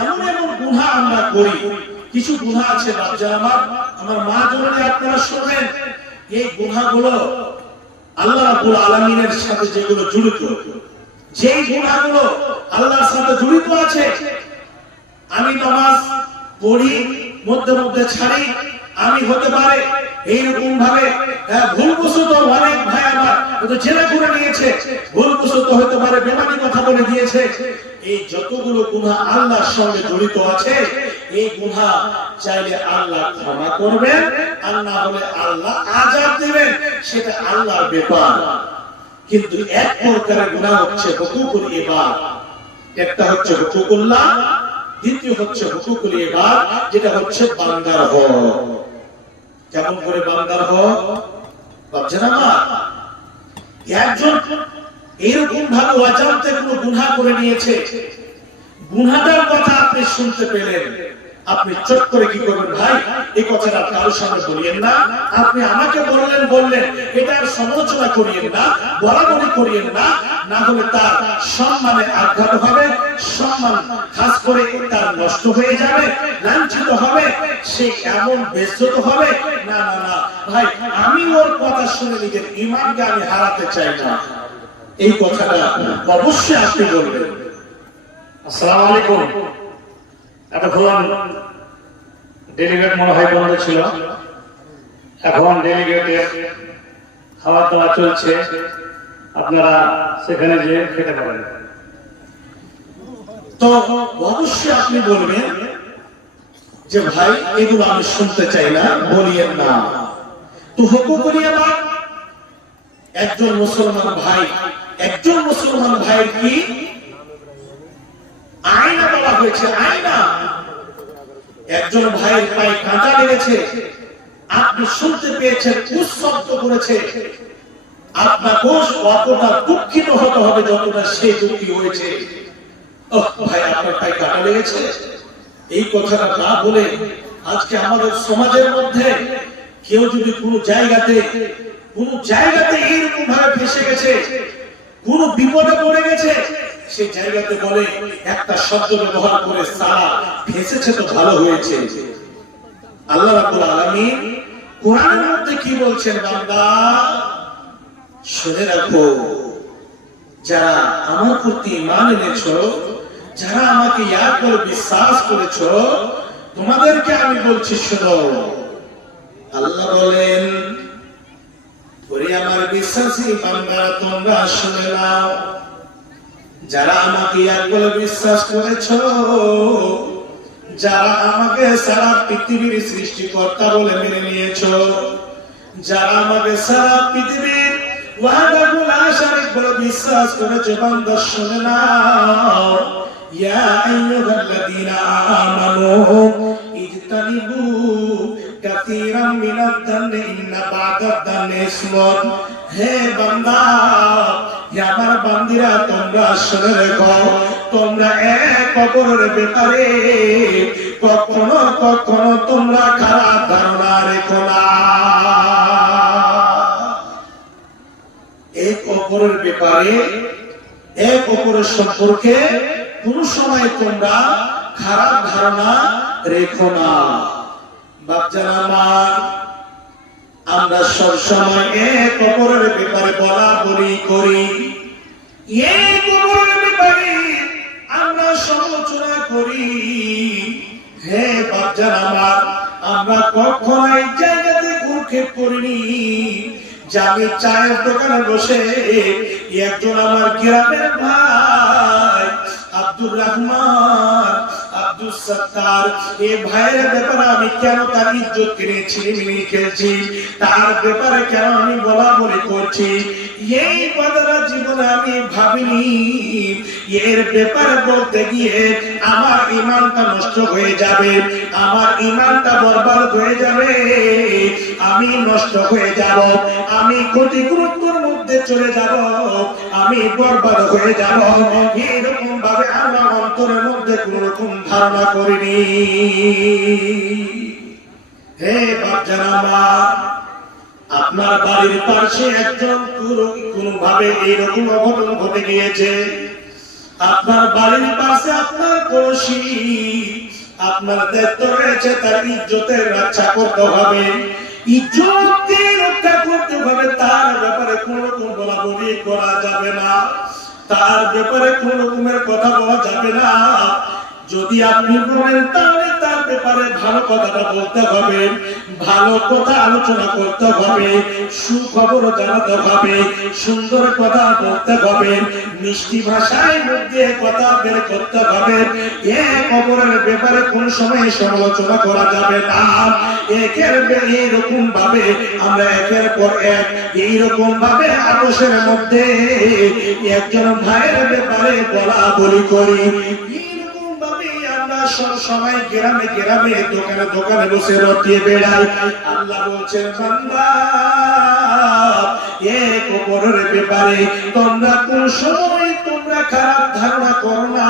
এমন এমন গুনাহ আমরা করি। কিছু আছে আমার। আমার মা আপনারা শুনবেন এই আল্লাহ সাথে যেগুলো জড়িত, যেই আল্লাহর সাথে জড়িত আছে, আমি নামাজ পড়ি, মধ্যে মধ্যে ছাড়ি, আমি হতে পারে এইরকম ভাবে ভুলবশত অনেক ভাই আমার হয়তো করে নিয়েছে। ভুলবশত পারে বেমানি কথা বলে দিয়েছে। এই যতগুলো আল্লাহর সঙ্গে জড়িত আছে, এই চাইলে আল্লাহ ক্ষমা করবেন, আর না হলে আল্লাহ আজাব দেবেন। সেটা আল্লাহর ব্যাপার। কিন্তু এক প্রকারের গুনাহ হচ্ছে হুকুকুল ইবাদ। একটা হচ্ছে হুকুকুল্লাহ, দ্বিতীয় হচ্ছে হুকুকুল ইবাদ, যেটা হচ্ছে বান্দার হক। কেমন করে বান্দার হক? ভাবছেন আমার একজন এরকম ভাবে অজান্তে কোনো গুনা করে নিয়েছে। গুনাটার কথা আপনি শুনতে পেলেন। আপনি চট করে কি করবেন ভাই? এই কথাটা কারোর সামনে বলিয়েন না। আপনি আমাকে বললেন বললেন এটার সমালোচনা করিয়েন না, বলাবলি করিয়েন না। না হলে তার সম্মানে আঘাত হবে, সম্মান খাস করে তার নষ্ট হয়ে যাবে, লাঞ্ছিত হবে, সে হবে? না না না। ভাই, আমি ওর কথা শুনে নিজের ইমানকে আমি হারাতে চাই না। এই কথাটা অবশ্যই আপনি বলবেন। আসসালামু আলাইকুম। এতক্ষণ ডেলিগেট মনে হয় বন্ধ ছিল। এখন ডেলিগেটের খাওয়া দাওয়া চলছে। আপনারা সেখানে যে খেতে পারেন। তো অবশ্যই আপনি বলবেন যে ভাই, এগুলো আমি শুনতে চাই না, বলিয়েন না। তো হুকু করিয়ে না একজন মুসলমান ভাই, একজন মুসলমান ভাই কি আয়না বলা হয়েছে, আয়না। একজন ভাইয়ের পায়ে কাঁটা লেগেছে আপনি শুনতে পেয়েছেন উৎসব্দ করেছে। আপনার কোষ অতটা দুঃখিত হতে হবে যতটা সে দুঃখী হয়েছে। ভাই, আপনার পায়ে কাটা লেগেছে? এই কথাটা না বলে আজকে আমাদের সমাজের মধ্যে কেউ যদি কোনো জায়গাতে, কোন জায়গাতে এইরকম ভাবে ফেসে গেছে, কোন বিপদে পড়ে গেছে সেই জায়গাতে বলে, একটা শব্দ ব্যবহার করে সারা ফেসেছে তো ভালো হয়েছে। আল্লাহ রাব্বুল আলামিন কোরআনের মধ্যে কি বলছেন বান্দা? শুনে রাখো, যারা আমার প্রতি ইমান এনেছ, যারা আমাকে ইয়াদ করে বিশ্বাস করেছ, তোমাদেরকে আমি বলছি শোনো। আল্লাহ বলেন, ওরে আমার বিশ্বাসী বান্দারা, তোমরা শুনে নাও। যারা আমাকে ইয়াদ করে বিশ্বাস করেছ, যারা আমাকে সারা পৃথিবীর সৃষ্টিকর্তা বলে মেনে নিয়েছ, যারা আমাকে সারা পৃথিবীর বলে বিশ্বাস করেছে, বান্দা শুনে নাও ইয়া আইয়ুহাল্লাযীনা হে বান্দা আমার বান্দিরা, তোমরা শুনে রেখো তোমরা এক অপরের ব্যাপারে কখনো কখনো তোমরা খারাপ ধারণা রেখো না। এক অপরের ব্যাপারে, এক অপরের সম্পর্কে কোন সময় তোমরা খারাপ ধারণা রেখো না। বাচ্চারা আমার আমরা সব সময় এক অপরের ব্যাপারে বলা বলি করি। এক অপরের ব্যাপারে আমরা সমালোচনা করি। হে বাচ্চারা আমার, আমরা কখনো এই জায়গাতে ঘুরক্ষেপ করিনি। যে আমি চায়ের দোকানে বসে একজন আমার গ্রামের ভাই আব্দুর রহমান আব্দুল সত্তার এ ভাইয়ের ব্যাপারে আমি কেন তার ইজ্জত কিনেছি? মিনি খেলছি। তার ব্যাপারে কেন আমি বলা বলি করছি? এই কথাটা জীবনে আমি ভাবিনি। এর ব্যাপারে বলতে গিয়ে আমার ইমানটা নষ্ট হয়ে যাবে। আমার ইমানটা বরবাদ হয়ে যাবে। আমি নষ্ট হয়ে যাব। আমি ক্ষতিগ্রস্তর মধ্যে চলে যাব, আমি বরবাদ হয়ে যাব। এরকম ভাবে আমার অন্তরের মধ্যে কোন রকম ধারণা করিনি। হে বাচ্চারা আমার, আপনার বাড়ির পাশে একজন কোন ভাবে এইরকম অঘটন ঘটে গিয়েছে। আপনার বাড়ির পাশে আপনার পড়োশি, আপনার দায়িত্ব রয়েছে, তার ইজ্জতের রক্ষা করতে হবে। করতে হবে তার ব্যাপারে কোন রকম যাবে না। তার ব্যাপারে কোন রকমের কথা বলা যাবে না। যদি আপনি বলেন, তাহলে ব্যাপারে ভালো কথাটা বলতে হবে, ভালো কথা আলোচনা করতে হবে জানাতে হবে, সুন্দর কথা বলতে হবে, মিষ্টি ভাষায় মুখ দিয়ে কথা বের করতে হবে অপরের ব্যাপারে কোন সময় সমালোচনা করা যাবে না। একের এইরকম ভাবে আমরা একের পর এক এইরকম ভাবে মধ্যে একজন ভাইয়ের ব্যাপারে বলা বলি করি। সব ব্যাপারে তোমরা কোন তোমরা খারাপ ধারণা করো না।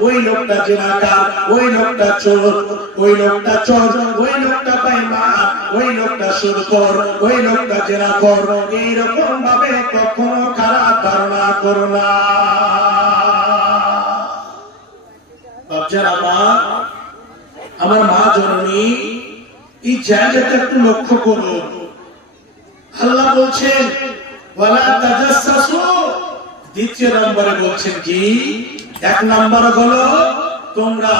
ওই লোকটা জেনাকার, ওই লোকটা চোর, ওই লোকটা চোর, ওই লোকটা পাইমা ওই লোকটা সুরকর ওই লোকটা জেনাকর। এইরকম ভাবে কখনো খারাপ ধারণা করো না। বাচ্চার আমার মা জননী, এই জায়গাটা একটু লক্ষ্য করুন আল্লাহ বলছেন দ্বিতীয় নম্বরে বলছেন কি? এক নম্বর হলো, তোমরা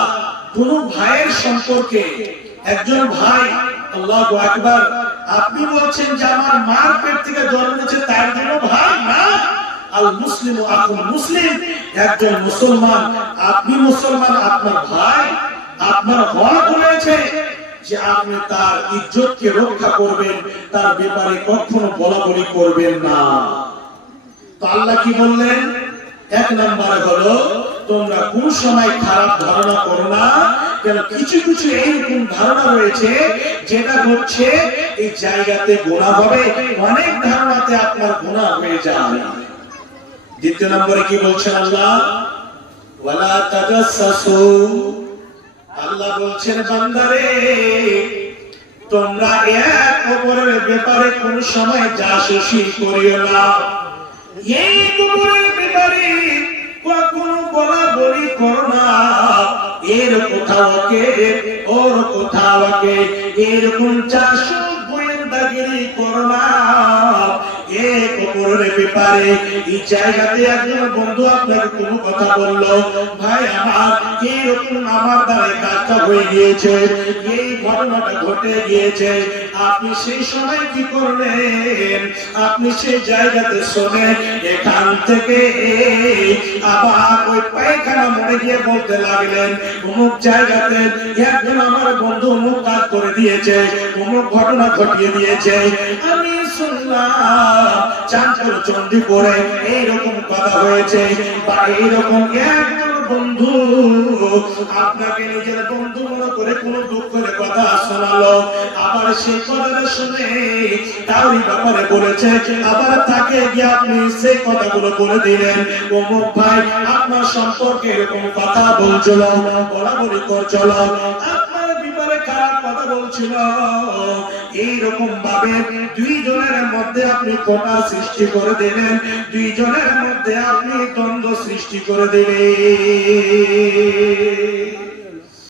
কোন ভাইয়ের সম্পর্কে, একজন ভাই, আল্লাহু আকবার, আপনি বলছেন যে আমার মার পেট থেকে জন্ম নিয়েছে তার জন্য ভাই না? ব্যাপারে কখনো বলা বলি করবেন না। আল্লাহ কি বললেন? এক নম্বরে হলো, তোমরা কোন সময় খারাপ ধারণা করো না, কেন কিছু কিছু এইরকম ধারণা রয়েছে যেটা হচ্ছে এই জায়গাতে গোনা হবে, অনেক ধারণাতে আপনার গোনা হয়ে যায়। দ্বিতীয় নম্বরে কি বলছেন আল্লাহ? ওয়ালা তাজাসসু আল্লাহ বলছেন, বান্দারে, তোমরা এক অপরের ব্যাপারে কোন সময় জাসুসি করিও না। এই অপরের ব্যাপারে কখনো বলা বলি করো না। এর কোথাও কে ওর কোথাও কে এরকম চাষু গোয়েন্দাগিরি করো না। আপনি সেই সময় কি করলেন? আপনি সেই জায়গাতে এখান থেকে আবার ওই পায়খানা মনে গিয়ে বলতে লাগলেন, অমুক জায়গাতে একজন আমার বন্ধু অমুক কাজ করে দিয়েছে, অমুক ঘটনা ঘটিয়ে দিয়েছে। আমি চাঁদপুর চণ্ডীপুরে এইরকম কথা হয়েছে বা এইরকম বন্ধু আপনাকে নিজের বন্ধু মনে করে কোন দুঃখের কথা শোনালো। আবার সেই কথাটা শুনে তারই ব্যাপারে বলেছে, আবার তাকে গিয়ে আপনি সেই কথাগুলো বলে দিলেন। অমুক ভাই, আপনার সম্পর্কে এরকম কথা বলছিল বলা বলি করছিল। খারাপ কথা বলছিল। এইরকম ভাবে দুইজনের মধ্যে আপনি কোটা সৃষ্টি করে দিলেন। দুইজনের মধ্যে আপনি দ্বন্দ্ব সৃষ্টি করে দিলেন।